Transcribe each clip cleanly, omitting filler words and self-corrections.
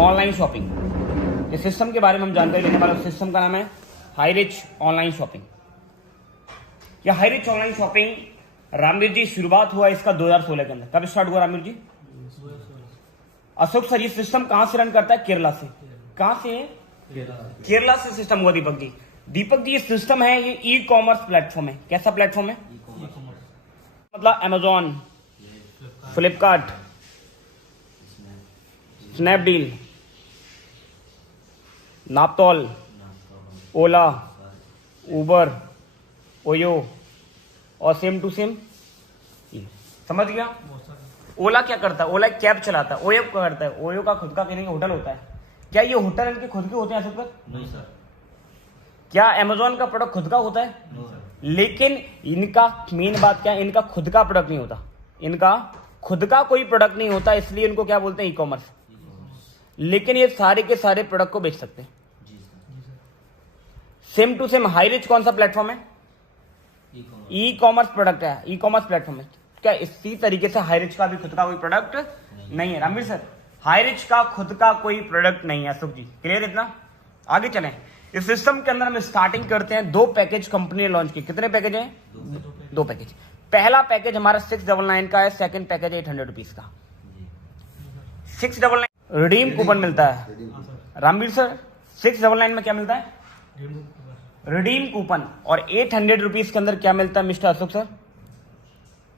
Online shopping. इस system के बारे में हम जानकारी लेने वाले। सिस्टम का नाम है हाई रिच ऑनलाइन शॉपिंग। यह hi rich online shopping Ramveer ji शुरुआत हुआ इसका 2016 के अंदर। कब स्टार्ट हुआ रामवीर जी? अशोक सर, ये सिस्टम कहां से रन करता है? केरला से। कहां से? केरला से सिस्टम हुआ दीपक जी। दीपक जी, ये सिस्टम है, ये ई कॉमर्स प्लेटफॉर्म है। कैसा प्लेटफॉर्म है? मतलब अमेजॉन, फ्लिपकार्ट, स्नैपडील, नापतोल, ओला, उबर, ओयो और सेम टू सेम। समझ गया? ओला क्या करता है? ओला एक कैब चलाता है। ओयो क्या करता है? ओयो का खुद का कहीं होटल होता है। क्या ये होटल इनके खुद के होते हैं सब पर? नहीं सर। क्या अमेजोन का प्रोडक्ट खुद का होता है? नहीं सर। लेकिन इनका मेन बात क्या है? इनका खुद का प्रोडक्ट नहीं होता। इनका खुद का कोई प्रोडक्ट नहीं होता, इसलिए इनको क्या बोलते हैं? E commerce. लेकिन ये सारे के सारे प्रोडक्ट को बेच सकते हैं। Same to same high reach कौन सा प्लेटफॉर्म है? ई कॉमर्स प्रोडक्ट है, ई कॉमर्स प्लेटफॉर्म है। क्या इसी तरीके से हाई रिच का भी खुद का कोई प्रोडक्ट नहीं है? रामवीर सर, हाई रिच का खुद का कोई प्रोडक्ट नहीं है। अशोक जी, क्लियर इतना? आगे चलें। इस सिस्टम के अंदर हम स्टार्टिंग करते हैं। 2 पैकेज कंपनी ने लॉन्च किए। कितने पैकेज हैं? 2 पैकेज। पहला पैकेज हमारा 699 का है, सेकंड पैकेज 800 रुपीज का। 699 रिडीम कूपन मिलता है। रामवीर सर, 699 में क्या मिलता है? Redeem coupon. और 800 रुपीज के अंदर क्या मिलता है mister Ashok sir?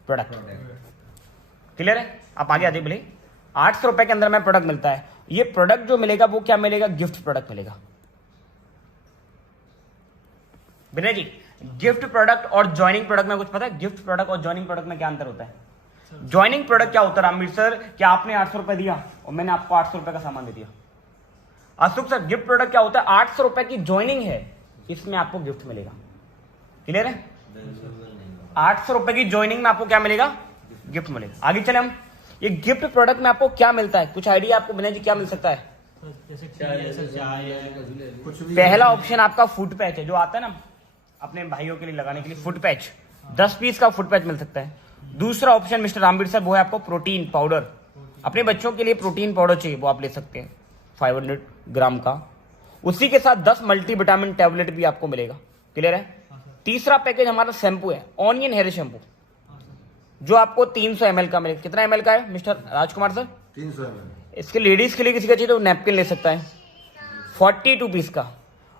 Product. Clear है? आप आगे आ जाइए बोले। 800 रुपए के अंदर में प्रोडक्ट मिलता है। ये प्रोडक्ट जो मिलेगा वो क्या मिलेगा? गिफ्ट प्रोडक्ट मिलेगा। विनय जी, गिफ्ट प्रोडक्ट और ज्वाइनिंग प्रोडक्ट में कुछ पता है? गिफ्ट प्रोडक्ट और ज्वाइनिंग प्रोडक्ट में क्या अंतर होता है? ज्वाइनिंग प्रोडक्ट क्या होता है रामवीर सर? क्या आपने 800 रुपए दिया और मैंने आपको 800 रुपए का सामान दे दिया। अशोक सर, गिफ्ट प्रोडक्ट क्या होता है? 800 रुपए की ज्वाइनिंग है, इसमें आपको गिफ्ट मिलेगा। क्लियर है? 800 रुपए की ज्वाइनिंग में आपको क्या मिलेगा? गिफ्ट मिलेगा। आगे चले हम। ये गिफ्ट प्रोडक्ट में आपको क्या मिलता है? कुछ आइडिया आपको विनय जी क्या मिल सकता है? पहला ऑप्शन आपका फुट पैच है, जो आता है ना अपने भाइयों के लिए लगाने के लिए, फुट पैच। 10 पीस का फुट पैच मिल सकता है। दूसरा ऑप्शन मिस्टर रामवीर सर, वो है आपको प्रोटीन पाउडर। अपने बच्चों के लिए प्रोटीन पाउडर चाहिए, वो आप ले सकते हैं 500 ग्राम का। उसी के साथ 10 मल्टीविटामिन टैबलेट भी आपको मिलेगा। क्लियर है? तीसरा पैकेज हमारा शैम्पू है, ऑनियन हेयर शैम्पू, जो आपको 300 ml का मिलेगा। कितना ml का है मिस्टर राजकुमार सर? 300 ml। इसके लेडीज के लिए किसी का चाहिए तो नैपकिन ले सकता है, 42 पीस का।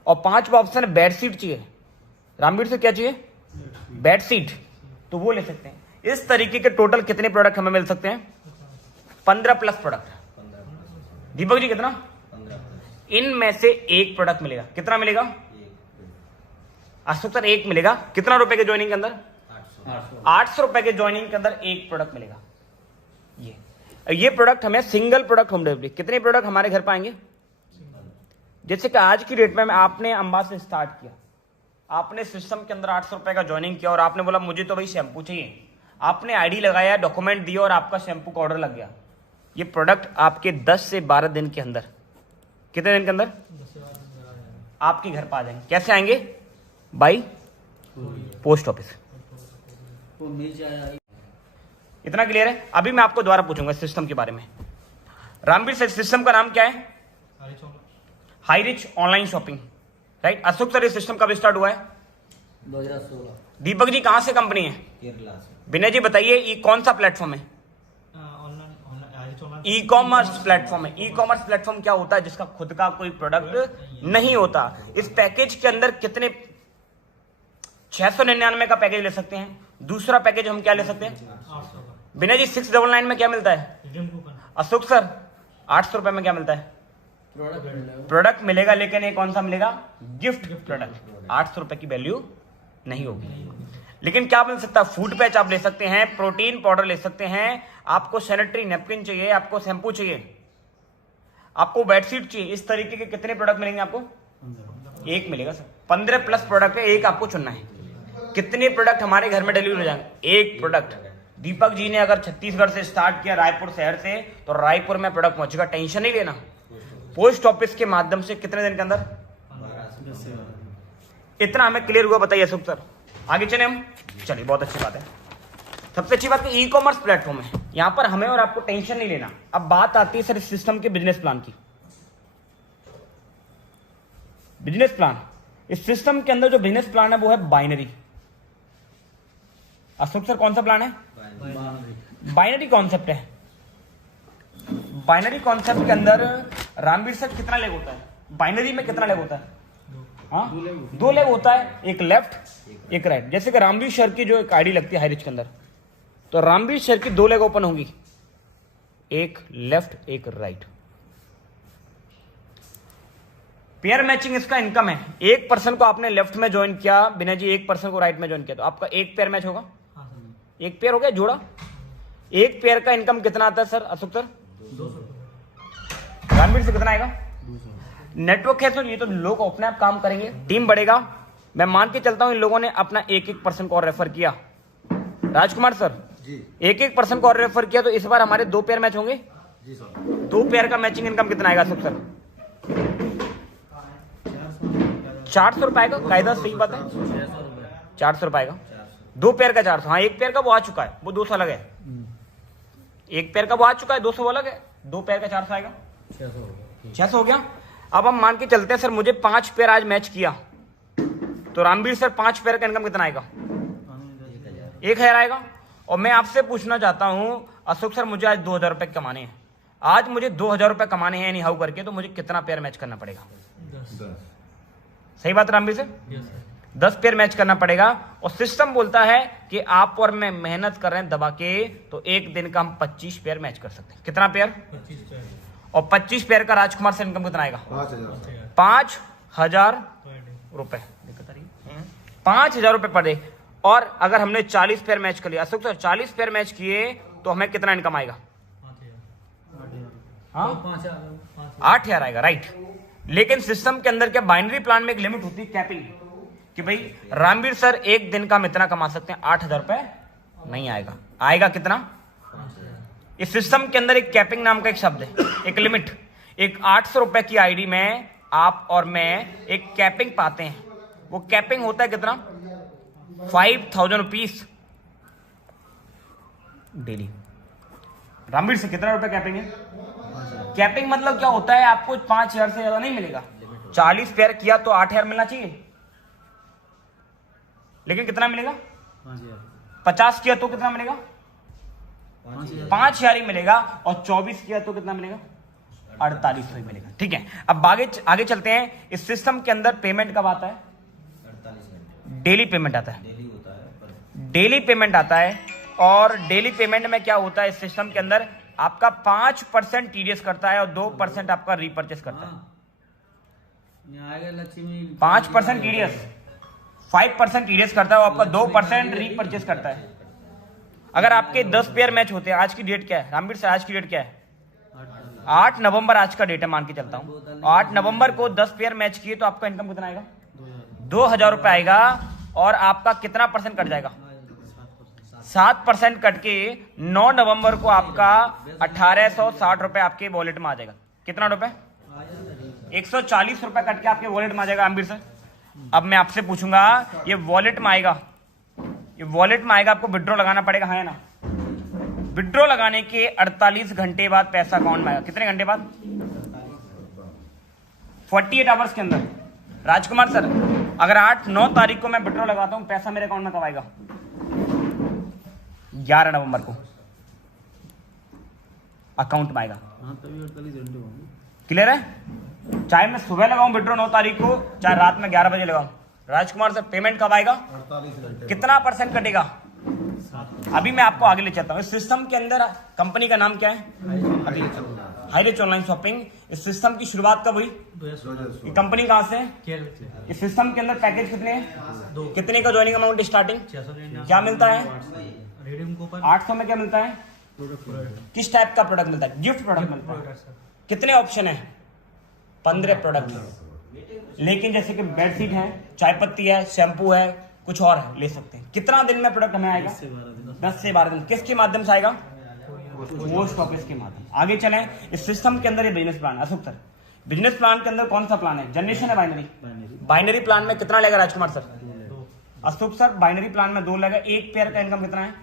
और 5वां ऑप्शन है बेडशीट चाहिए। रामवीर से क्या चाहिए? बेडशीट, तो वो ले सकते हैं। इस तरीके के टोटल कितने प्रोडक्ट हमें मिल सकते हैं? 15 प्लस प्रोडक्ट। दीपक जी कितना? 15। इनमें से एक प्रोडक्ट मिलेगा। कितना मिलेगा? अशोक सर, एक मिलेगा। कितना रुपए के ज्वाइनिंग के अंदर? 800 रुपए के ज्वाइनिंग के अंदर एक प्रोडक्ट मिलेगा। ये प्रोडक्ट हमें सिंगल प्रोडक्ट होम डिलीवरी। कितने प्रोडक्ट हमारे घर पर आएंगे? जैसे कि आज की डेट में आपने अंबा से स्टार्ट किया, आपने सिस्टम के अंदर 800 रुपए का ज्वाइनिंग किया और आपने बोला मुझे तो भाई शैम्पू चाहिए। आपने आईडी लगाया, डॉक्यूमेंट दिया और आपका शैम्पू का ऑर्डर लग गया। ये प्रोडक्ट आपके 10 से 12 दिन के अंदर, कितने दिन के अंदर आपके घर पर आ जाएंगे। कैसे आएंगे? By post office. इतना क्लियर है? अभी मैं आपको दोबारा पूछूंगा सिस्टम के बारे में। रामवीर सर, सिस्टम का नाम क्या है? Hi rich online shopping, right? Ashok sir, इस सिस्टम कब स्टार्ट हुआ है? 2016। दीपक जी, कहां से कंपनी है? केरला से। विनय जी बताइए, ये कौन सा प्लेटफॉर्म है? ई कॉमर्स प्लेटफॉर्म है। ई कॉमर्स प्लेटफॉर्म क्या होता है? जिसका खुद का कोई प्रोडक्ट नहीं होता। इस पैकेज के अंदर कितने 699 का पैकेज ले सकते हैं। दूसरा पैकेज हम क्या ले सकते हैं? विनय जी, 699 में क्या मिलता है? अशोक सर, 800 रुपए में क्या मिलता है? प्रोडक्ट मिलेगा, लेकिन ये कौन सा मिलेगा? Gift product. 800 रुपए की वैल्यू नहीं होगी। लेकिन क्या मिल सकता है? फूड पैच आप ले सकते हैं, प्रोटीन पाउडर ले सकते हैं, आपको सैनिटरी नैपकिन चाहिए, आपको शैम्पू चाहिए, आपको बेडशीट चाहिए। इस तरीके के कितने प्रोडक्ट मिलेंगे आपको? एक मिलेगा सर। 15 प्लस प्रोडक्ट है, एक आपको चुनना है। कितने प्रोडक्ट हमारे घर में डिलीवर हो जाएंगे? एक प्रोडक्ट। दीपक जी ने अगर छत्तीसगढ़ से स्टार्ट किया, रायपुर शहर से, तो रायपुर में प्रोडक्ट पहुंचेगा। टेंशन नहीं लेना। पोस्ट ऑफिस के माध्यम से कितने दिन के अंदर? इतना हमें क्लियर हुआ? बताइए अशोक सर। आगे चले हम। चलिए, बहुत अच्छी बात है। सबसे अच्छी बात ई कॉमर्स प्लेटफॉर्म है, यहां पर हमें और आपको टेंशन नहीं लेना। अब बात आती है सर इस सिस्टम के बिजनेस प्लान की। बिजनेस प्लान, इस सिस्टम के अंदर जो बिजनेस प्लान है वो है बाइनरी। अशोक सर कौन सा प्लान है? बाइनरी कॉन्सेप्ट है। बाइनरी कॉन्सेप्ट के अंदर रामवीर सर कितना लेग होता है? बाइनरी में कितना लेग होता है? हाँ, 2 लेग होता है, एक लेफ्ट एक राइट। जैसे कि रामवीर सर की जो एक आईडी लगती है हाईरिच के अंदर, तो रामवीर सर की 2 लेग ओपन होंगी, एक लेफ्ट एक राइट। पेयर मैचिंग इसका इनकम है। एक पर्सन को आपने लेफ्ट में ज्वाइन किया बिना जी, एक पर्सन को राइट में ज्वाइन किया, तो आपका एक पेयर मैच होगा। एक पेयर हो गया जोड़ा। एक पेयर का इनकम कितना आता है सर अशोक सर? 200। रणवीर से कितना आएगा? 200। नेटवर्क है सर, ये तो लोग अपने आप काम करेंगे, टीम बढ़ेगा। मैं मान के चलता हूं इन लोगों ने अपना एक पर्सन को और रेफर किया। राजकुमार सर जी, एक पर्सन को और रेफर किया, तो इस बार हमारे 2 पेयर मैच होंगे जी सर। 2 पेयर का मैचिंग इनकम कितना आएगा अशोक सर? 400 रुपए आएगा। कायदा सही बात है, 400 रुपए आएगा। 2 पेयर का 400। हाँ, एक पेयर का वो आ चुका है, वो 200 अलग है। एक पेयर का वो आ चुका है, 200 अलग है। 2 पेयर का 400 आएगा, 600 हो गया। अब हम मान के चलते हैं सर मुझे 5 पेयर आज मैच किया, तो रामवीर सर 5 पेयर का इनकम कितना आएगा? 1000 आएगा। और मैं आपसे पूछना चाहता हूं अशोक सर, मुझे आज 2000 रुपए कमाने हैं, आज मुझे 2000 रुपए कमाने हैं एनी हाउ करके, तो मुझे कितना पेयर मैच करना पड़ेगा? 10। सही बात रामवीर सर? 10 पेयर मैच करना पड़ेगा। और सिस्टम बोलता है कि आप और मैं मेहनत कर रहे हैं दबा के, तो एक दिन का हम 25 पेयर मैच कर सकते हैं। कितना पेयर? 25 पेयर। और 25 पेयर का राजकुमार से इनकम कितना आएगा? 5000 रुपए। 5000 रुपए पर डे। और अगर हमने 40 पेयर मैच कर लिया अशोक सर, 40 पेयर मैच किए तो हमें कितना इनकम आएगा? 8000 आएगा, राइट। लेकिन सिस्टम के अंदर क्या बाइनरी प्लान में एक लिमिट होती है, कैपिंग, कि भाई रामवीर सर एक दिन का हम इतना कमा सकते हैं। 8000 रुपए नहीं आएगा। आएगा कितना? इस सिस्टम के अंदर एक कैपिंग नाम का एक शब्द है, एक लिमिट। एक 800 रुपए की आईडी में आप और मैं एक कैपिंग पाते हैं। वो कैपिंग होता है कितना? 5000 रुपीज डेली। रामवीर से कितना रुपए कैपिंग है? कैपिंग मतलब क्या होता है? आपको 5000 से ज्यादा नहीं मिलेगा। 40 पेयर किया तो 8000 मिलना चाहिए, लेकिन कितना मिलेगा? 50 किया तो कितना मिलेगा? 5000 ही मिलेगा। और 24 किया तो कितना मिलेगा? 4800 ही मिलेगा। ठीक है, अब आगे चलते हैं। इस सिस्टम के अंदर पेमेंट कब आता है? 48 घंटे डेली पेमेंट आता है। डेली होता है। डेली पेमेंट आता है। और डेली पेमेंट में क्या होता है इस सिस्टम के अंदर? आपका 5% टीडीएस करता है और 2% आपका रीपर्चेस करता है। 5% टीडीएस, 5% टीडीएस करता है और आपका 2% रीपर्चेस करता है। अगर आपके 10 पेयर मैच होते हैं, आज की डेट क्या है रामवीर सर? आज की डेट क्या है? 8 नवंबर आज का डेट है, मान के चलता हूं। 8 नवंबर को 10 पेयर मैच किए तो आपका इनकम कितना आएगा? 2000 रुपए आएगा। और आपका कितना परसेंट कट जाएगा? 7% कट के 9 नवंबर को आपका 1860 रुपए आपके वॉलेट में आ जाएगा। कितना रुपए? 140 रुपए कट के आपके वॉलेट में आ जाएगा रामवीर सर। अब मैं आपसे पूछूंगा, ये वॉलेट में आएगा, ये वॉलेट में आएगा, आपको विड्रॉ लगाना पड़ेगा, है ना? विड्रॉ लगाने के 48 घंटे बाद पैसा अकाउंट में आएगा। कितने घंटे बाद? 48 आवर्स के अंदर। राजकुमार सर, अगर 8-9 तारीख को मैं विड्रॉ लगाता हूं, पैसा मेरे अकाउंट में कब आएगा? 11 नवंबर को अकाउंट में आएगा। क्लियर है? चाहे मैं सुबह लगाऊं विड्रॉ 9 तारीख को, चाहे रात में 11 बजे लगाऊं। राजकुमार सर, पेमेंट कब आएगा? 48 घंटे। कितना परसेंट कटेगा? अभी मैं आपको आगे ले चलता हूं। इस सिस्टम के अंदर कंपनी का नाम क्या है? Highrich online shopping. इस सिस्टम की शुरुआत कब हुई? ये कंपनी कहां से है? इस सिस्टम के अंदर पैकेज कितने हैं? कितने का ज्वाइनिंग अमाउंट स्टार्टिंग? क्या मिलता है? 800 में क्या मिलता है? किस टाइप का प्रोडक्ट मिलता है? गिफ्ट प्रोडक्ट मिलता है। कितने ऑप्शन है? 15 प्रोडक्ट है। लेकिन जैसे कि बेडशीट है, चाय पत्ती है, शैम्पू है, कुछ और है, ले सकते हैं। कितना दिन में प्रोडक्ट हमें आएगा? 10 से 12 दिन। किसके माध्यम से आएगा? पोस्ट ऑफिस के माध्यम। आगे चलें। इस सिस्टम के अंदर ये business plan, Ashok sir, business plan के अंदर कौन सा प्लान है? जनरेशन है बाइनरी? बाइनरी प्लान में कितना लगेगा Rajkumar sir? Ashok sir, binary plan में 2 लगेगा। एक पेयर का इनकम कितना है?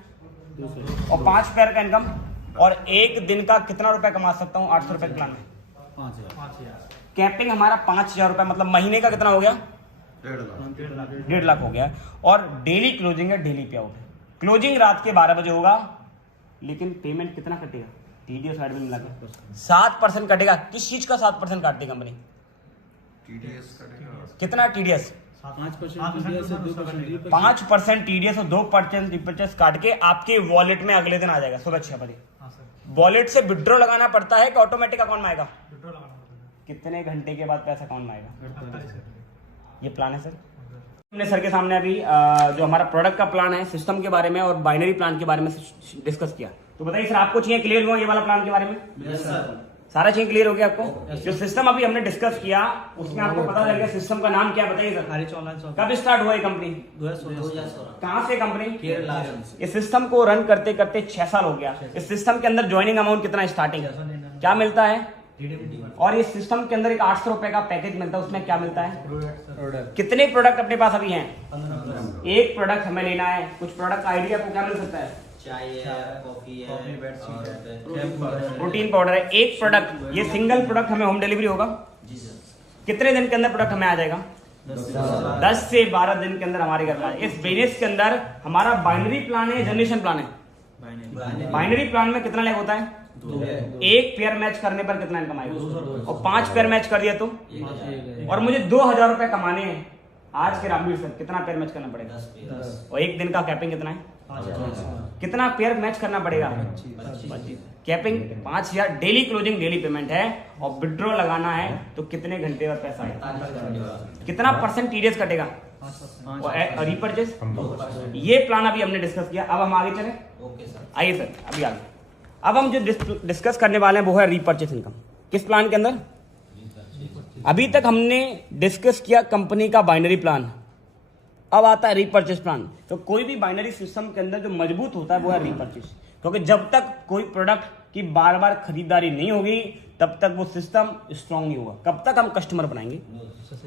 200। और 5 पेयर का इनकम। और एक दिन का कितना रुपए कमा सकता हूँ 800 रुपए प्लान में? 5000। कैपिंग हमारा 5,000 रुपए, मतलब महीने का कितना हो गया? 1.5 लाख हो गया। और डेली क्लोजिंग है, डेली पे आउट है। क्लोजिंग रात के 12 बजे होगा, लेकिन पेमेंट कितना कटेगा? टीडीएस साइड में मिला के 7% कटेगा। किस चीज का 7% काटती है कंपनी? कितना टीडीएस? 5% टीडीएस और 2% रिपर्चेस काट के आपके वॉलेट में अगले दिन आ जाएगा सुबह 6 बजे। वॉलेट से विड्रॉ लगाना पड़ता है कि ऑटोमेटिक अकाउंट में आएगा? कितने घंटे के बाद पैसा अकाउंट में आएगा? ये प्लान है सर। हमने सर के सामने अभी जो हमारा प्रोडक्ट का प्लान है, सिस्टम के बारे में और बाइनरी प्लान के बारे में डिस्कस किया। तो बताइए सर, आपको चाहिए क्लियर हुआ ये वाला प्लान के बारे में? सारा चाहिए क्लियर हो गया आपको? जो सिस्टम अभी हमने डिस्कस किया उसमें आपको पता चल गया सिस्टम का नाम क्या है? बताइए सर। कब स्टार्ट हुआ ये कंपनी? 2016। कहाँ से कंपनी? केरला। इस सिस्टम को रन करते करते 6 साल हो गया। इस सिस्टम के अंदर ज्वाइनिंग अमाउंट कितना स्टार्टिंग क्या मिलता है? और इस सिस्टम के अंदर एक 800 रुपए का पैकेज मिलता है, उसमें क्या मिलता है? कितने प्रोडक्ट अपने पास अभी हैं? 15। एक प्रोडक्ट हमें लेना है। कुछ प्रोडक्ट का आइडिया आपको क्या मिल सकता है? चाय है, कॉफी है, प्रोटीन पाउडर है। एक प्रोडक्ट, ये सिंगल प्रोडक्ट हमें होम डिलीवरी होगा? जी सर। कितने दिन के अंदर प्रोडक्ट हमें आ जाएगा? 10 से 12 दिन के अंदर हमारे घर में। इस बिजनेस के अंदर हमारा बाइनरी प्लान है, जनरेशन प्लान है। बाइनरी प्लान में कितना लैग होता है? एक पेयर मैच करने पर कितना इनकम आएगा? और 5 पेयर मैच कर दिया तो? और मुझे 2,000 रुपए कमाने हैं आज के रामवीर सर, कितना पेयर मैच करना पड़ेगा? 10। और एक दिन का कैपिंग कितना है? कितना पेयर मैच करना पड़ेगा? Capping 5,000। Daily closing, daily payment है। और विड्रॉ लगाना है तो कितने घंटे और पैसा आएगा? कितना % टीडीएस कटेगा? और रिपर्चेस? ये प्लान अभी हमने डिस्कस किया। अब हम आगे चले। Okay sir. आइए सर अभी आगे। अब हम जो डिस्कस करने वाले हैं वो है रीपर्चेस इनकम। किस प्लान के अंदर? अभी तक हमने डिस्कस किया कंपनी का बाइनरी प्लान, अब आता है रीपर्चेस प्लान। तो कोई भी बाइनरी सिस्टम के अंदर जो मजबूत होता है वो है रीपर्चेस, क्योंकि जब तक कोई प्रोडक्ट की बार बार खरीदारी नहीं होगी तब तक वो सिस्टम स्ट्रांग नहीं होगा। कब तक हम कस्टमर बनाएंगे?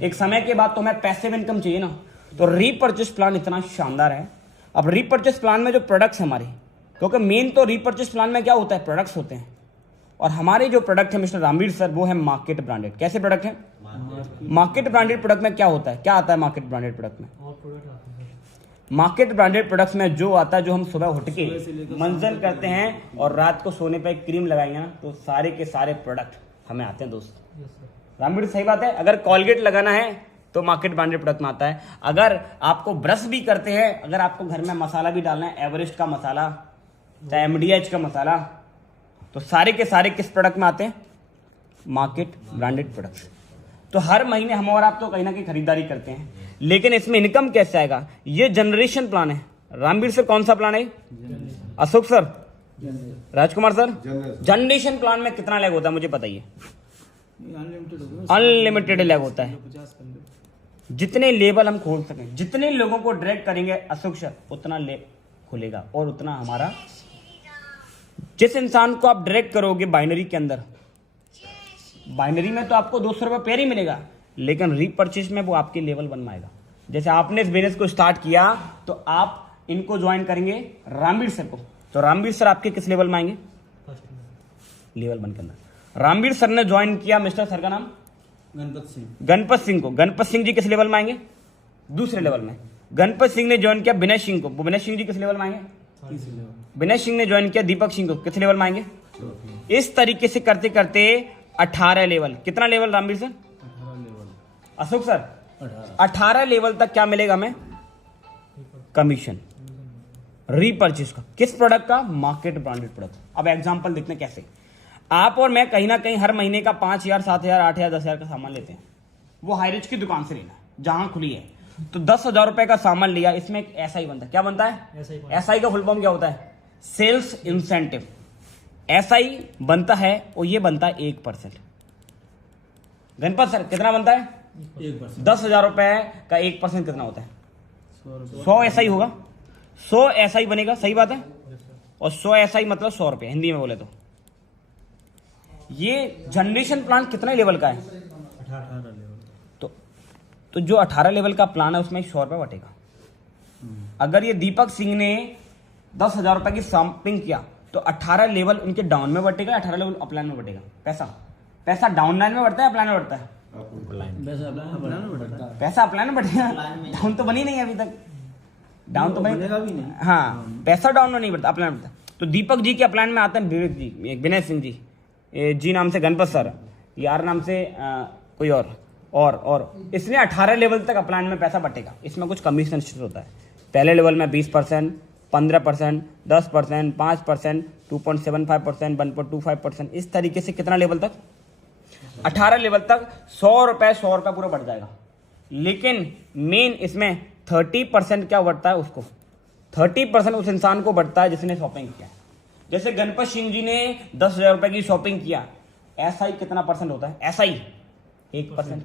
एक समय के बाद तो हमें पैसिव इनकम चाहिए ना। तो रीपर्चेस प्लान इतना शानदार है। अब रीपर्चेस प्लान में जो प्रोडक्ट्स हमारे, क्योंकि मेन तो रीपर्चेस प्लान में क्या होता है? प्रोडक्ट्स होते हैं। और हमारे जो प्रोडक्ट है मिस्टर रामवीर सर, वो है मार्केट ब्रांडेड। कैसे प्रोडक्ट है? मार्केट ब्रांडेड प्रोडक्ट में क्या होता है? क्या आता है मार्केट ब्रांडेड प्रोडक्ट में? मार्केट ब्रांडेड प्रोडक्ट्स में जो आता है, जो हम सुबह उठ के मंजन करते हैं और रात को सोने पे क्रीम लगाएंगे ना, तो सारे के सारे प्रोडक्ट हमें आते हैं दोस्त। रामवीर सही बात है। अगर कॉलगेट लगाना है तो मार्केट ब्रांडेड प्रोडक्ट में आता है। अगर आपको ब्रश भी करते हैं, अगर आपको घर में मसाला भी डालना है, एवरेस्ट का मसाला चाहे MDH का मसाला, तो सारे के सारे किस प्रोडक्ट में आते हैं? Market branded products. तो हर महीने हम और आप तो कहीं ना कहीं खरीदारी करते हैं, लेकिन इसमें इनकम कैसे आएगा? ये जनरेशन प्लान है। रामवीर सर कौन सा प्लान है? अशोक सर, राजकुमार सर, जनरेशन प्लान में कितना लैग होता है मुझे बताइए? अनलिमिटेड लैग होता है। जितने लेवल हम खोल सकें, जितने लोगों को डायरेक्ट करेंगे अशोक सर, उतना ले खुलेगा और उतना हमारा। जिस इंसान को आप डायरेक्ट करोगे बाइनरी के अंदर, बाइनरी में तो आपको 200 रुपये पेयर ही मिलेगा, लेकिन रीपर्चेस में वो आपके लेवल 1 में आएगा। जैसे आपने इस बिजनेस को स्टार्ट किया तो आप इनको ज्वाइन करेंगे रामवीर सर को, तो रामवीर सर आपके किस लेवल में आएंगे? लेवल 1 के अंदर। रामवीर सर ने ज्वाइन किया, मिस्टर सर का नाम गणपत सिंह को। गणपत सिंह जी किस लेवल में आएंगे? दूसरे लेवल में। गणपत सिंह ने ज्वाइन किया विनय सिंह को, विनय सिंह जी किस लेवल में आएंगे? विनय सिंह ने ज्वाइन किया दीपक सिंह को, किस लेवल में आएंगे? इस तरीके से करते करते 18 लेवल। कितना level Ramveer sir? Ashok sir 18 level तक क्या मिलेगा हमें? कमीशन रीपर्चेस का। किस प्रोडक्ट का? Market branded product. अब एग्जांपल देखते हैं कैसे। आप और मैं कहीं ना कहीं हर महीने का 5,000, 7,000, 8,000, 10,000 का सामान लेते हैं। वो हाईरिच की दुकान से लेना है जहां खुली है, तो 10,000 रुपए का सामान लिया। इसमें एक SI बनता है। क्या बनता है? SI का फुल फॉर्म क्या होता है? Sales incentive. SI बनता है और ये बनता है 1%। गणपत सर कितना बनता है? 10,000 रुपए का 1% कितना होता है? 100 SI होगा। 100 SI बनेगा, सही बात है। और 100 SI मतलब 100 रुपए हिंदी में बोले तो। ये जनरेशन प्लान कितने लेवल का है? 18 लेवल। तो जो 18 लेवल का प्लान है उसमें 100 रुपए बटेगा। अगर ये दीपक सिंह ने 10,000 रुपए की शॉपिंग किया तो 18 लेवल उनके डाउन में बटेगा, 18 लेवल अपलाइन में बटेगा पैसा। पैसा डाउन लाइन में बढ़ता है, अपलाइन में बढ़ता है? पैसा अपलाइन में बढ़ेगा, डाउन तो बनी नहीं है अभी तक, डाउन तो बनेगा भी नहीं। हाँ, पैसा डाउन में नहीं बढ़ता, अपलाइन में बढ़ता। तो दीपक जी के अपलाइन में आते हैं विवेक जी, विनय सिंह जी, जी नाम से गणपत सर, यार नाम से कोई और इसने 18 लेवल तक अपलाइन में पैसा बटेगा। इसमें कुछ कमीशन होता है। पहले लेवल में 20%, 15%, 10%, 5%, 2.75%, 1.25%, इस तरीके से कितना लेवल तक? 18 लेवल तक 100 रुपए पूरा बढ़ जाएगा। लेकिन मेन इसमें 30% क्या बढ़ता है उसको? 30% उस इंसान को बढ़ता है जिसने शॉपिंग किया। जैसे गणपत सिंह जी ने 10,000 रुपए की शॉपिंग किया, SI कितना परसेंट होता है? SI 1%।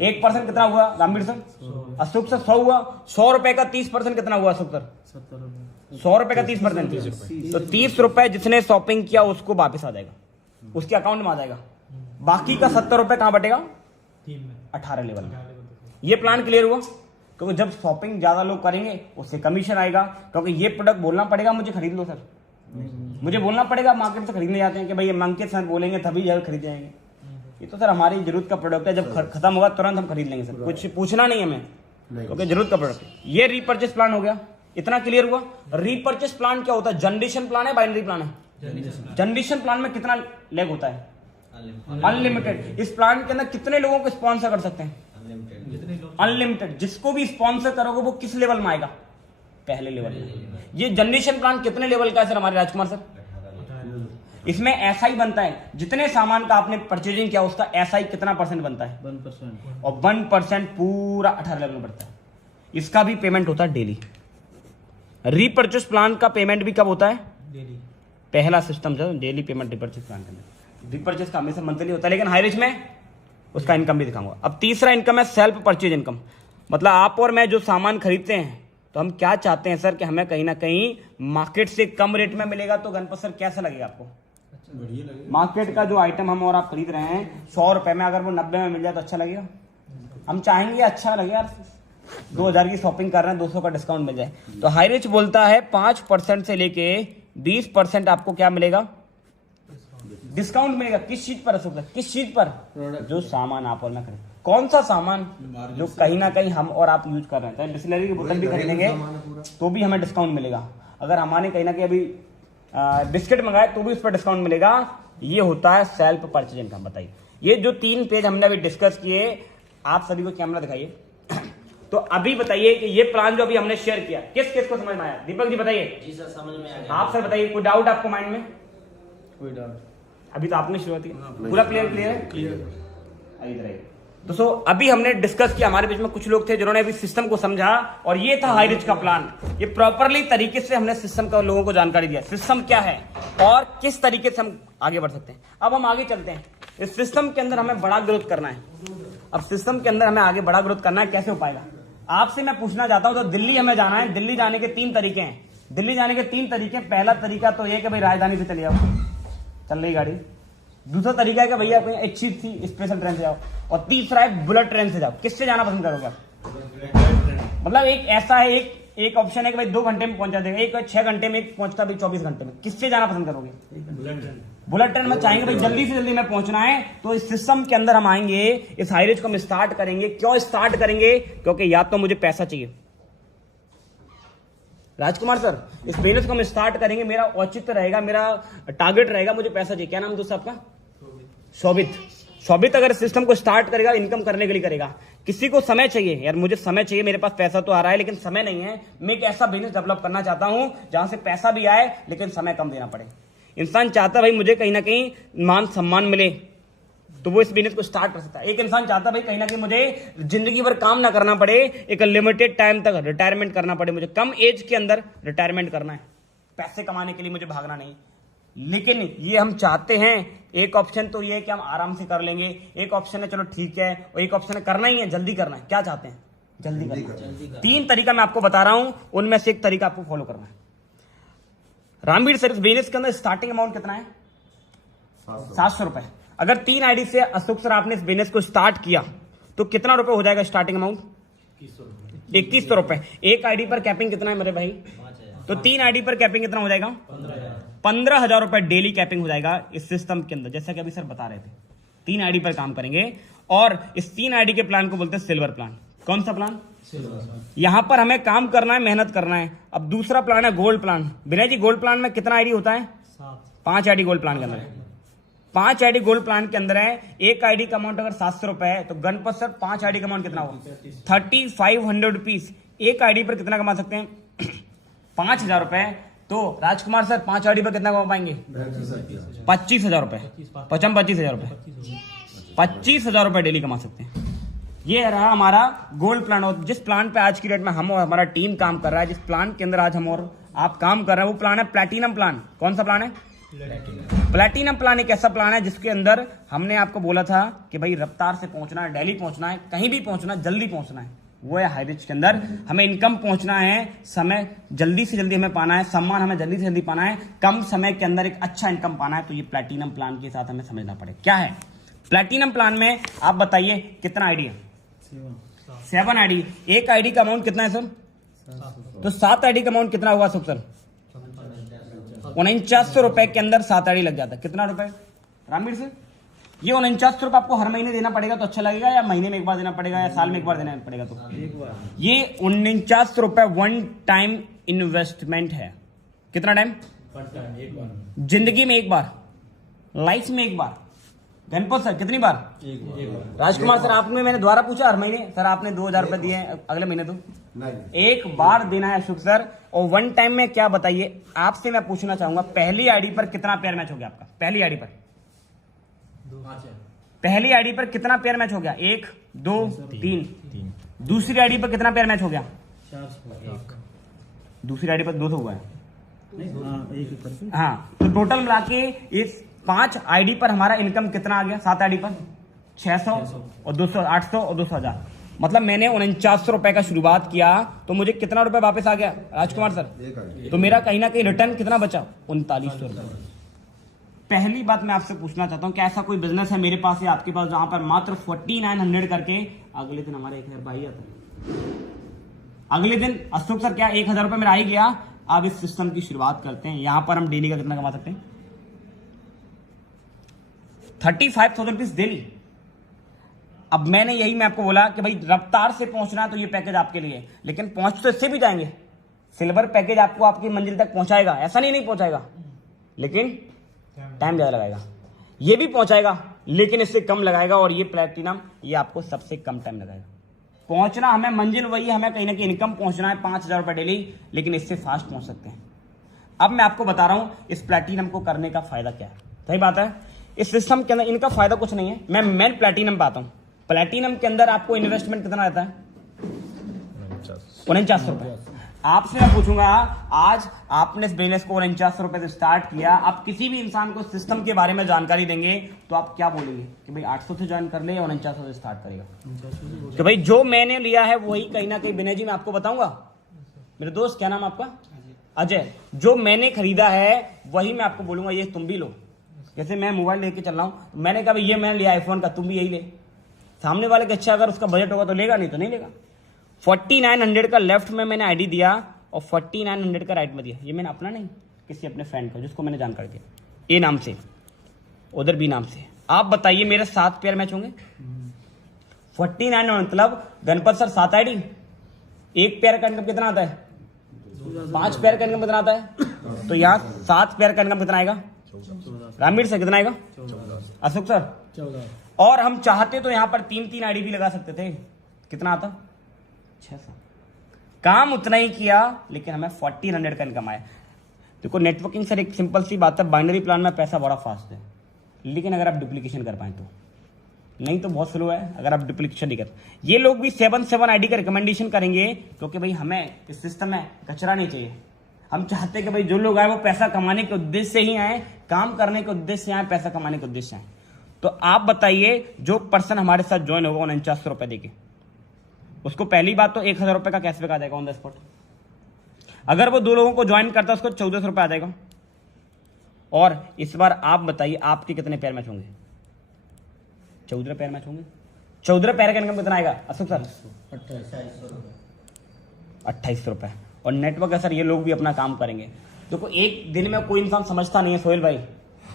1% कितना हुआ गंभीर सर? अशोक सर 100 हुआ। 100 रुपए का 30% कितना हुआ अशोक सर? 100 रुपए का 30%, तो 30 रुपए जिसने शॉपिंग किया उसको वापस आ जाएगा, उसके अकाउंट में आ जाएगा। बाकी का 70 रुपए कहां बटेगा? 18 लेवल में। ये प्लान क्लियर हुआ? क्योंकि जब शॉपिंग ज्यादा लोग करेंगे उससे कमीशन आएगा। क्योंकि ये प्रोडक्ट बोलना पड़ेगा मुझे खरीद लो सर, मुझे बोलना पड़ेगा। मार्केट से खरीदने जाते हैं कि भाई ये अंकित सर बोलेंगे तभी जरूर खरीद जाएंगे। ये तो सर हमारी जरूरत का प्रोडक्ट है, जब खत्म होगा तुरंत हम खरीद लेंगे सर, कुछ पूछना नहीं हमें, क्योंकि जरूरत का प्रोडक्ट। ये रीपर्चेस प्लान हो गया, इतना क्लियर हुआ। रीपर्चेस प्लान क्या होता है? जनरेशन प्लान है, बाइनरी प्लान है? जनरेशन प्लान में कितना लेग होता है? अनलिमिटेड। इस प्लान के अंदर कितने लोगों को स्पॉन्सर कर सकते हैं? अनलिमिटेड। जिसको भी स्पॉन्सर करोगे वो किस लेवल में आएगा? पहले लेवल में। ये जनरेशन प्लान कितने लेवल का है सर हमारे राजकुमार सर? इसमें SI बनता है, जितने सामान का आपने परचेजिंग किया उसका SI कितना परसेंट बनता है? 1%। और 1% पूरा 18 लेवल में बढ़ता है। इसका भी पेमेंट होता है डेली। रीपर्चेस प्लान का पेमेंट भी कब होता है? डेली। पहला सिस्टम जो डेली पेमेंट रीपर्चेस प्लान के अंदर। रीपर्चेस का हमेशा मंथली होता है, लेकिन हाई रिच में उसका इनकम भी दिखाऊंगा। अब तीसरा इनकम है सेल्फ परचेज इनकम। मतलब आप और मैं जो सामान खरीदते हैं तो हम क्या चाहते हैं सर कि हमें कहीं ना कहीं मार्केट से कम रेट में मिलेगा। तो गणपत सर कैसा लगेगा आपको? बढ़िया लगेगा। मार्केट का जो आइटम हम और आप खरीद रहे हैं 100 रुपए में, अगर वो 90 में मिल जाए तो अच्छा लगेगा? हम चाहेंगे अच्छा लगे यार, 2000 की शॉपिंग कर रहे हैं 200 का डिस्काउंट मिल जाए। तो हाई रिच बोलता है 5% से लेके 20% आपको क्या मिलेगा? डिस्काउंट मिलेगा। किस चीज पर? किस चीज पर? जो सामान आप और मैं खरीद। कौन सा सामान? जो कहीं ना कहीं हम और आप यूज कर रहे हैं। चाहे बिस्लरी की बोतल भी खरीदेंगे तो भी हमें डिस्काउंट मिलेगा। अगर हमारे कहीं ना कहीं अभी बिस्किट मंगाए तो भी उस पर डिस्काउंट मिलेगा। ये होता है सेल्फ परचेज इनकम। बताइए, ये जो 3 पेज हमने अभी डिस्कस किए, आप सभी को कैमरा दिखाइए। तो अभी बताइए कि ये प्लान जो अभी हमने शेयर किया किस किस को समझ में आया? दीपक जी बताइए। जी सर, समझ में आ गया। आप सर बताइए, कोई डाउट आपको माइंड में? कोई डाउट? अभी तो आपने शुरुआत की, पूरा क्लियर है? इधर आइए। दोस्तों अभी हमने डिस्कस किया, हमारे बीच में कुछ लोग थे जिन्होंने अभी सिस्टम को समझा, और ये था हाई रिच का प्लान। ये प्रॉपरली तरीके से हमने सिस्टम का लोगों को जानकारी दिया, सिस्टम क्या है और किस तरीके से हम आगे बढ़ सकते हैं। अब हम आगे चलते हैं। इस सिस्टम के अंदर हमें बड़ा ग्रोथ करना है। अब सिस्टम के अंदर हमें आगे बड़ा ग्रोथ करना है, कैसे हो पाएगा? आपसे मैं पूछना चाहता हूं, तो दिल्ली हमें जाना है। दिल्ली जाने के 3 तरीके हैं। दिल्ली जाने के 3 तरीके। पहला तरीका तो ये कि भाई राजधानी से चले जाओ, चल रही गाड़ी। दूसरा तरीका है कि भैया कोई अच्छी सी स्पेशल ट्रेन से जाओ, और तीसरा है बुलेट ट्रेन से जाओ। किससे जाना पसंद करोगे आप? मतलब एक ऐसा है, एक ऑप्शन है कि भाई 2 घंटे में पहुंचा देगा, एक 6 घंटे में पहुंचता भी 24 घंटे में। किससे जाना पसंद करोगे? बुलेट ट्रेन में चाहेंगे भाई जल्दी से जल्दी में पहुंचना है। तो इस सिस्टम के अंदर हम आएंगे, इस हाई रिच को हम स्टार्ट करेंगे। क्यों स्टार्ट करेंगे? क्योंकि या तो मुझे पैसा चाहिए राजकुमार सर, इस बिजनेस को हम स्टार्ट करेंगे, मेरा औचित्य रहेगा, मेरा टारगेट रहेगा, मुझे पैसा चाहिए। क्या नाम दोस्त आपका? शोभित। शोभित अगर सिस्टम को स्टार्ट करेगा, इनकम करने के लिए करेगा। किसी को समय चाहिए, यार मुझे समय चाहिए, मेरे पास पैसा तो आ रहा है लेकिन समय नहीं है, मैं एक ऐसा बिजनेस डेवलप करना चाहता हूं जहां से पैसा भी आए लेकिन समय कम देना पड़े। इंसान चाहता है भाई मुझे कहीं ना कहीं मान सम्मान मिले, तो वो इस बिजनेस को स्टार्ट कर सकता है। एक इंसान चाहता है भाई कहीं ना कहीं मुझे जिंदगी भर काम ना करना पड़े, एक लिमिटेड टाइम तक रिटायरमेंट करना पड़े, मुझे कम एज के अंदर रिटायरमेंट करना है, पैसे कमाने के लिए मुझे भागना नहीं। लेकिन ये हम चाहते हैं। एक ऑप्शन तो ये है कि हम आराम से कर लेंगे, एक ऑप्शन है चलो ठीक है, और एक ऑप्शन है करना ही है, जल्दी करना है। क्या चाहते हैं? जल्दी करना। 3 तरीका मैं आपको बता रहा हूं, उनमें से एक तरीका आपको फॉलो करना है। रामवीर सर, इस बिजनेस के अंदर स्टार्टिंग अमाउंट कितना है? 700 रुपए। अगर 3 आईडी से अशोक सर आपने इस बिजनेस को स्टार्ट किया तो कितना रुपए हो जाएगा स्टार्टिंग अमाउंट? 2100 रुपए। एक आईडी पर कैपिंग कितना है मेरे भाई? तो 3 आईडी पर कैपिंग कितना हो जाएगा? 15,000 रुपए डेली कैपिंग हो जाएगा इस सिस्टम के अंदर, जैसा कि अभी सर बता रहे थे। 3 आईडी पर काम करेंगे और इस 3 आईडी के प्लान को बोलते हैं सिल्वर प्लान। कौन सा प्लान? यहां पर हमें काम करना है, मेहनत करना है। अब दूसरा प्लान है गोल्ड प्लान। विनय जी गोल्ड प्लान में कितना आईडी होता है? 5 आईडी गोल्ड प्लान के अंदर है। 5 आईडी गोल्ड प्लान के अंदर है। एक आईडी का अमाउंट अगर 700 रुपए है तो गणपत सर 5 आईडी का अमाउंट कितना होगा? 3500 रुपीज। एक आईडी पर कितना कमा सकते हैं? 5000 रुपए। तो राजकुमार सर 5 आईडी पर कितना कमा पाएंगे? 25,000 रुपए। 25,000 रुपए, 25,000 रुपए डेली कमा सकते हैं। ये रहा हमारा गोल्ड प्लान। और जिस प्लान पे आज की डेट में हम और हमारा टीम काम कर रहा है, जिस प्लान के अंदर आज हम और आप काम कर रहे हैं, वो प्लान है प्लैटिनम प्लान। कौन सा प्लान है? प्लैटिनम प्लान एक ऐसा प्लान है जिसके अंदर हमने आपको बोला था कि भाई रफ्तार से पहुंचना है, दिल्ली पहुंचना है, कहीं भी पहुंचना है, जल्दी पहुंचना है। वो है हाई रिच के अंदर हमें इनकम पहुंचना है, समय जल्दी से जल्दी हमें पाना है, सम्मान हमें जल्दी से जल्दी पाना है, कम समय के अंदर एक अच्छा इनकम पाना है। तो ये प्लैटिनम प्लान के साथ हमें समझना पड़ेगा क्या है प्लैटिनम प्लान में। आप बताइए कितना आईडी है? 7 आईडी। एक आईडी का अमाउंट कितना है सर? तो 7 आईडी का अमाउंट कितना होगा सुख सर? 4900 रुपए के अंदर 7 आईडी लग जाता है। कितना रुपए रामवीर सर? ये 4900 रुपए आपको हर महीने देना पड़ेगा तो अच्छा लगेगा, या महीने में एक बार देना पड़ेगा, या साल में एक बार देना पड़ेगा? तो ये 4900 रुपए वन टाइम इन्वेस्टमेंट है। कितना टाइम? जिंदगी में एक बार, लाइफ में एक बार। गणपत सर कितनी बार? राजकुमार सर आपने, मैंने द्वारा पूछा हर महीने सर आपने 2000 रुपए दिए हैं, अगले महीने तो एक बार देना है सुख सर। और वन टाइम में क्या बताइए, आपसे मैं पूछना चाहूंगा पहली आईडी पर कितना पेयर मैच हो गया आपका? पहली आईडी पर, पहली आईडी पर कितना पेयर मैच हो गया? 1 2 3। दूसरी आईडी पर कितना पेयर मैच हो गया? दूसरी आईडी पर 200 हुआ है। हाँ, तो टोटल मिला के इस 5 आईडी पर हमारा इनकम कितना आ गया? 7 आईडी पर 600 और 200, 800 और 200 हजार। मतलब मैंने 4900 रुपए का शुरुआत किया तो मुझे कितना रुपए वापस आ गया राजकुमार सर? तो मेरा कहीं ना कहीं रिटर्न कितना बचा? 3900 रुपए। पहली बात मैं आपसे पूछना चाहता हूं कि ऐसा कोई बिजनेस है मेरे पास या आपके पास जहां पर मात्र 4900 करके अगले दिन हमारा 1000 भाई आता है। अगले दिन अशोक सर क्या 1000 रुपए मेरा आ ही गया? अब इस सिस्टम की शुरुआत करते हैं। यहां पर हम डेली का कितना कमा सकते हैं? 35,000 रुपीज डेली। अब मैंने यही मैं आपको बोला कि भाई रफ्तार से पहुंचना है तो ये पैकेज आपके लिए, लेकिन पहुंच तो इससे भी जाएंगे। सिल्वर पैकेज आपको आपकी मंजिल तक पहुंचाएगा, ऐसा नहीं पहुंचाएगा, लेकिन टाइम ज्यादा लगाएगा। ये भी पहुंचाएगा लेकिन इससे कम लगाएगा। और ये प्लैटिनम ये आपको सबसे कम टाइम लगाएगा। पहुंचना हमें मंजिल वही, हमें कहीं ना कहीं इनकम पहुंचना है 5000 रुपए डेली, लेकिन इससे फास्ट पहुंच सकते हैं। अब मैं आपको बता रहा हूं इस प्लैटिनम को करने का फायदा क्या है। सही बात है, इस सिस्टम के अंदर इनका फायदा कुछ नहीं है। मैं प्लैटिनम पे आता हूं। प्लैटिनम के अंदर आपको इन्वेस्टमेंट कितना रहता है? 4900 रुपए। आपसे मैं पूछूंगा, आज आपने इस बिजनेस को 4900 रुपए से स्टार्ट किया, आप किसी भी इंसान को सिस्टम के बारे में जानकारी देंगे तो आप क्या बोलेंगे कि भाई 800 से ज्वाइन कर ले या 4900 से स्टार्ट करेगा? तो भाई जो मैंने लिया है वही कहीं ना कहीं विनय जी मैं आपको बताऊंगा। मेरे दोस्त क्या नाम आपका? अजय। जो मैंने खरीदा है वही मैं आपको बोलूंगा ये तुम भी लो। जैसे मैं मोबाइल लेके चल रहा हूं, मैंने कहा ये मैंने लिया आईफोन का, तुम भी यही ले। सामने वाले का अच्छा अगर उसका बजट होगा तो लेगा, नहीं तो नहीं लेगा। 4900 का लेफ्ट में मैंने आईडी दिया और 4900 का राइट में दिया। ये मैंने अपना नहीं, किसी अपने फ्रेंड का जिसको मैंने जानकारी दिया, ए नाम से, उधर बी नाम से। आप बताइए मेरे 7 पेयर मैच होंगे? 4900 मतलब गणपत सर 7 आईडी, एक पेयर का इनकम कितना आता है? 5 पेयर का इनकम कितना आता है? तो यहाँ 7 पेयर का इनकम कितना आएगा? रामवीर सर कितना आएगा? अशोक सर 14। और हम चाहते तो यहाँ पर 3 आईडी भी लगा सकते थे। कितना आता? 600। काम उतना ही किया लेकिन हमें 1400 का इनकम आया। देखो नेटवर्किंग सर एक सिंपल सी बात है, बाइनरी प्लान में पैसा बड़ा फास्ट है, लेकिन अगर आप डुप्लीकेशन कर पाए तो, नहीं तो बहुत स्लो है अगर आप डुप्लीकेशन नहीं कर। ये लोग भी 7 आईडी का रिकमेंडेशन करेंगे क्योंकि भाई हमें इस सिस्टम में कचरा नहीं चाहिए। हम चाहते हैं कि भाई जो लोग आए वो पैसा कमाने के उद्देश्य से ही आए, काम करने के उद्देश्य से आए, पैसा कमाने के उद्देश्य से आए। तो आप बताइए जो पर्सन हमारे साथ ज्वाइन होगा 4900 रुपए देके, उसको पहली बात तो 1000 रुपए का कैशबैक आ जाएगा ऑन द स्पॉट। अगर वो 2 लोगों को ज्वाइन करता है उसको 1400 रुपए आ जाएगा। और इस बार आप बताइए आपके कितने पेयर मैच होंगे? 14 पेयर मैच होंगे। 14 पेयर का इनकम कितना आएगा अशोक सर? 2800 रुपए। और नेटवर्क है सर, ये लोग भी अपना काम करेंगे। देखो एक दिन में कोई इंसान समझता नहीं है सोहेल भाई,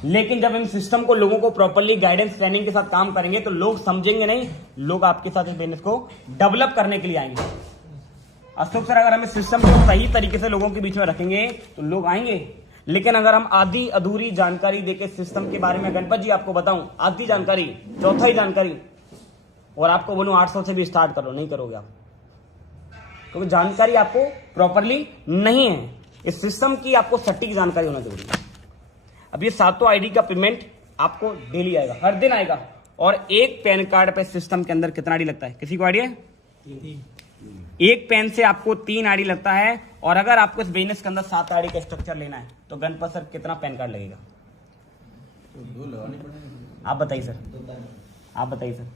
लेकिन जब इन सिस्टम को लोगों को प्रॉपर्ली गाइडेंस ट्रेनिंग के साथ काम करेंगे तो लोग समझेंगे नहीं, लोग आपके साथ इस बिजनेस को डेवलप करने के लिए आएंगे। अशोक सर, अगर हमें सिस्टम को सही तरीके से लोगों के बीच में रखेंगे तो लोग आएंगे, लेकिन अगर हम आधी अधूरी जानकारी देके सिस्टम के बारे में, गणपत जी आपको बताऊं, आधी जानकारी, चौथाई जानकारी, और आपको बोलूं 800 से भी स्टार्ट करो, नहीं करोगे आप, क्योंकि जानकारी आपको प्रॉपर्ली नहीं है। इस सिस्टम की आपको सटीक जानकारी होना जरूरी है। अब ये 7 आईडी का पेमेंट आपको डेली आएगा, हर दिन आएगा, और एक पैन कार्ड पे सिस्टम के अंदर कितना आईडी लगता है, किसी को आइडिया है? एक पेन से आपको 3 आईडी लगता है, और अगर आपको इस बिजनेस के अंदर 7 आईडी का स्ट्रक्चर लेना है तो गणपत सर कितना पैन कार्ड लगेगा? आप बताइए सर, आप बताइए सर।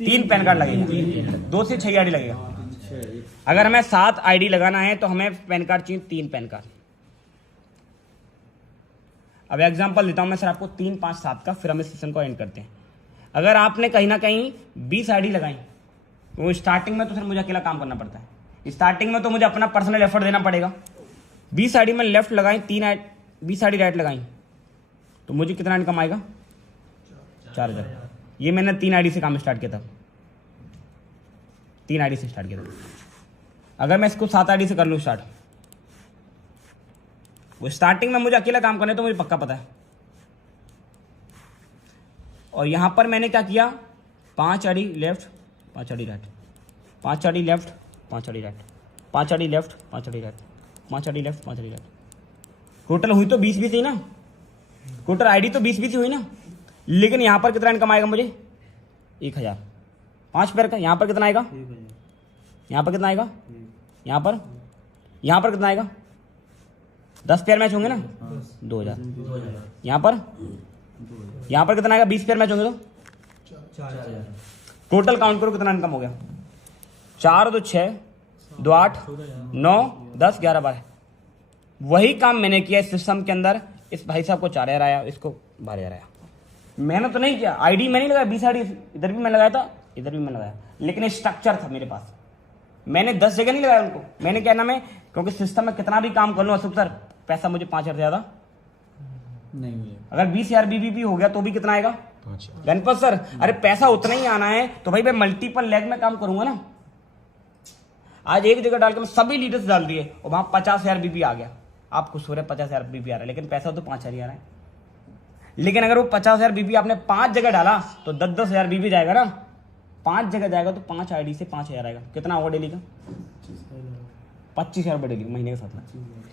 3 पैन कार्ड लगेगा, 2 से 6 आईडी लगेगा। अगर हमें 7 आईडी लगाना है तो हमें पैन कार्ड चाहिए 3 पैन कार्ड। अब एग्जांपल देता हूं मैं सर आपको 3, 5, 7 का, फिर हम इस सेशन को एंड करते हैं। अगर आपने कहीं ना कहीं 20 आईडी लगाई तो स्टार्टिंग में तो सर मुझे अकेला काम करना पड़ता है, स्टार्टिंग में तो मुझे अपना पर्सनल एफर्ट देना पड़ेगा। 20 आईडी में लेफ्ट लगाई, 20 आईडी राइट लगाई, तो मुझे कितना इनकम आएगा? 4000। ये मैंने 3 आईडी से काम स्टार्ट किया था, 3 आईडी से स्टार्ट किया था। अगर मैं इसको 7 आईडी से कर लूँ स्टार्ट, वो स्टार्टिंग में मुझे अकेला काम करने तो मुझे पक्का पता है। और यहां पर मैंने क्या किया, 5 ID left, 5 ID right, 5 ID left, 5 ID right, 5 ID left, 5 ID right, 5 ID left, 5 ID right. Total हुई तो 20 ही ना, टोटल आईडी तो 20 हुई ना। लेकिन यहां पर कितना इनकम आएगा मुझे? 1000। 5 पैर का। यहां पर कितना आएगा? यहां पर कितना आएगा? यहां पर कितना आएगा? 10 पेयर मैच होंगे ना, 2000। यहां पर कितना आएगा? 20 पेयर मैच होंगे तो 4000। टोटल काउंट करो कितना इनकम हो गया? 4 2 6 2 8 9 10 11 12। वही काम मैंने किया इस सिस्टम के अंदर। इस भाई साहब को 4000 आया, इसको 12000 आया। मैंने तो नहीं किया, आईडी मैं नहीं लगाया, 20 आईडी इधर भी मैं लगाया था, इधर भी मैं लगाया, लेकिन स्ट्रक्चर था मेरे पास। मैंने 10 जगह नहीं लगाया उनको। मैंने क्या नाम है, क्योंकि सिस्टम में कितना भी काम कर लूं अशोक सर, पैसा मुझे 5000 ज्यादा नहीं मिलेगा। अगर 20000 बीबीपी हो गया तो भी कितना आएगा? 5000। गणपत सर, अरे पैसा उतना ही आना है तो भाई मैं मल्टीपल लेग में काम करूंगा ना। आज एक जगह डाल के मैं सभी लीडर्स डाल दिए और वहां 50000 बीबी आ गया, आप खुश हो रहे 50000 बीबी आ रहा है, लेकिन पैसा तो 5000 आ रहा है। लेकिन अगर वो 50000 बीबी आपने 5 जगह डाला तो 10,000 बीबी जाएगा ना। 5 जगह जाएगा तो 5 आईडी से 5000 आएगा। कितना होगा डेली का? 25,000 डेली महीने के साथ में।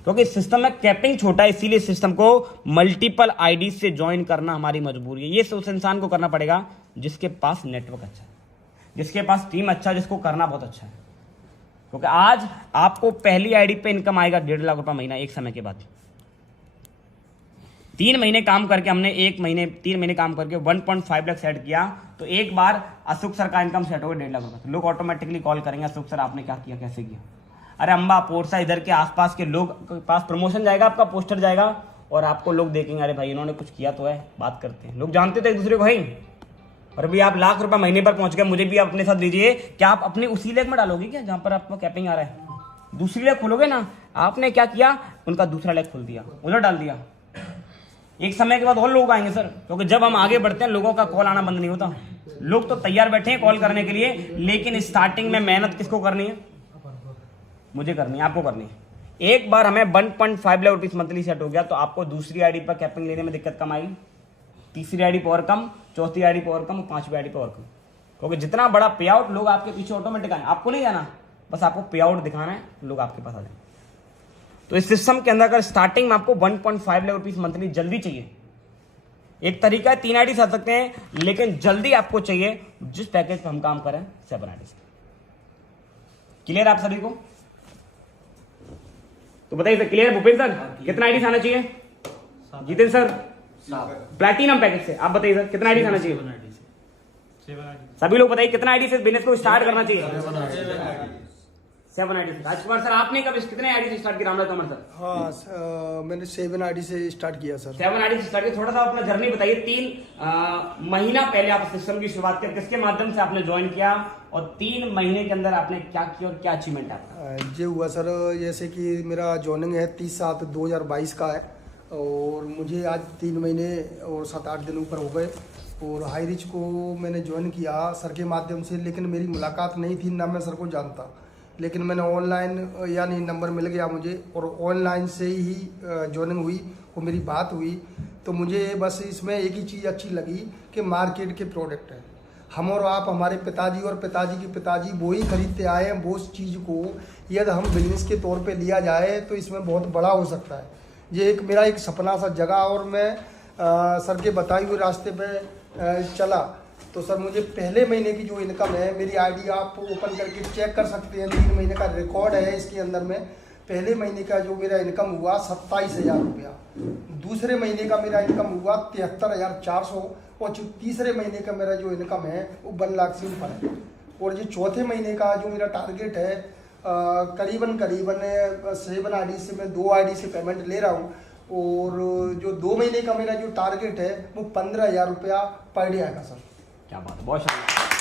क्योंकि सिस्टम में कैपिंग छोटा है, इसीलिए सिस्टम को मल्टीपल आईडी से ज्वाइन करना हमारी मजबूरी है। ये उस इंसान को करना पड़ेगा जिसके पास नेटवर्क अच्छा है, जिसके पास टीम अच्छा है, जिसको करना बहुत अच्छा है। क्योंकि आज आपको पहली आईडी पे इनकम आएगा 1.5 लाख रुपया महीना एक समय के बाद। 3 महीने काम करके हमने 3 महीने काम करके 1.5 लाख सेट किया, तो एक बार अशोक सर का इनकम सेट होगा 1.5 लाख रुपया। लोग ऑटोमेटिकली कॉल करेंगे, अशोक सर आपने क्या किया, कैसे किया। अरे अम्बा पोरसा इधर के आसपास के लोग के पास प्रमोशन जाएगा, आपका पोस्टर जाएगा और आपको लोग देखेंगे, अरे भाई इन्होंने कुछ किया तो है, बात करते हैं। लोग जानते थे एक दूसरे को भाई। और अभी आप लाख रुपया महीने पर पहुंच गए, मुझे भी आप अपने साथ लीजिए। क्या आप अपनी उसी लेग में डालोगे क्या जहां पर आपको कैपिंग आ रहा है? दूसरी लेग खोलोगे ना। आपने क्या किया, उनका दूसरा लेग खोल दिया, उधर डाल दिया। एक समय के बाद और लोग आएंगे सर, क्योंकि जब हम आगे बढ़ते हैं लोगों का कॉल आना बंद नहीं होता। लोग तो तैयार बैठे हैं कॉल करने के लिए, लेकिन स्टार्टिंग में मेहनत किसको करनी है? मुझे करनी है, आपको करनी है। एक बार हमें 1.5 लाख रुपीज मंथली सेट हो गया तो आपको दूसरी आईडी पर कैपिंग लेने में दिक्कत कम आएगी, तीसरी आईडी पर और कम, चौथी आईडी पर और कम, 5वीं आईडी पर और कम। क्योंकि जितना बड़ा पे आउट, लोग आपके पीछे ऑटोमेटिक आए। आपको नहीं जाना, बस आपको पे आउट दिखाना है, लोग आपके पास आ जाए। तो इस सिस्टम के अंदर अगर स्टार्टिंग में आपको 1.5 लाख रुपीज मंथली जल्दी चाहिए, एक तरीका है 3 आईडी से आ सकते हैं, लेकिन जल्दी आपको चाहिए जिस पैकेज पर हम काम करें 7 आईडी से। क्लियर आप सभी को? तो बताइए सर, क्लियर भूपेंद्र सर, कितना आईडी आना चाहिए? जितेंद्र सर, प्लैटिनम पैकेज से आप बताइए सर कितना आईडी आना चाहिए? 7 सभी लोग बताइए कितना आईडी से बिजनेस को स्टार्ट करना चाहिए? 7 आईडी से। राजकुमार सर, आपने कब कितने आईडी से स्टार्ट किया? रामराज कमर सर? हाँ, मैंने 7 आईडी से स्टार्ट किया सर। 7 आईडी से स्टार्ट किया। थोड़ा सा अपना जर्नी बताइए। 3 महीना पहले आप सिस्टम की शुरुआत की, किसके माध्यम से आपने ज्वाइन किया और 3 महीने के अंदर आपने क्या किया और क्या अचीवमेंट आपका? ये हुआ सर, जैसे कि मेरा ज्वाइनिंग है 30/7/2022 का है, और मुझे आज 3 महीने और 7-8 दिन ऊपर हो गए। और हाई रिच को मैंने ज्वाइन किया सर के माध्यम से, लेकिन मेरी मुलाकात नहीं थी, ना मैं सर को जानता। लेकिन मैंने ऑनलाइन यानी नंबर मिल गया मुझे, और ऑनलाइन से ही ज्वाइनिंग हुई और मेरी बात हुई। तो मुझे बस इसमें एक ही चीज़ अच्छी लगी कि मार्केट के प्रोडक्ट हैं। हम और आप, हमारे पिताजी और पिताजी के पिताजी वो ही खरीदते आए हैं। वो उस चीज़ को यदि हम बिजनेस के तौर पे लिया जाए तो इसमें बहुत बड़ा हो सकता है। ये एक मेरा एक सपना सा जगह, और मैं सर के बताए हुए रास्ते पे चला। तो सर मुझे पहले महीने की जो इनकम है, मेरी आईडी आप ओपन करके चेक कर सकते हैं, 3 महीने का रिकॉर्ड है इसके अंदर में। पहले महीने का जो मेरा इनकम हुआ 27,000 रुपया, दूसरे महीने का मेरा इनकम हुआ 73,400, और जो तीसरे महीने का मेरा जो इनकम है वो 1 लाख से ऊपर है। और जो चौथे महीने का जो मेरा टारगेट है, करीबन 7 आईडी से मैं 2 आईडी से पेमेंट ले रहा हूँ। और जो 2 महीने का मेरा जो टारगेट है वो 15,000 रुपया पर डे आएगा सर। क्या बात है, बहुत शानदार।